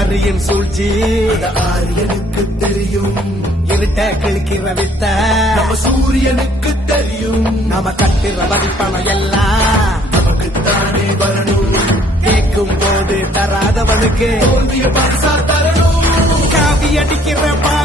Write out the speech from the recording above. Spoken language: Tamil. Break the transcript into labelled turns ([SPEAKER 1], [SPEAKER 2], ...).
[SPEAKER 1] அறியும் சூழ்ச்சி ஆரியனுக்கு தெரியும் இருட்ட கிழக்கிற வித்த நம்ம சூரியனுக்கு தெரியும் நம்ம கட்டுற வரிப்பணம் எல்லாம் நமக்கு தானே வரணும் கேட்கும் போது தராதவனுக்கு தோல்விய பரிசா தரணும் காவி அடிக்கிற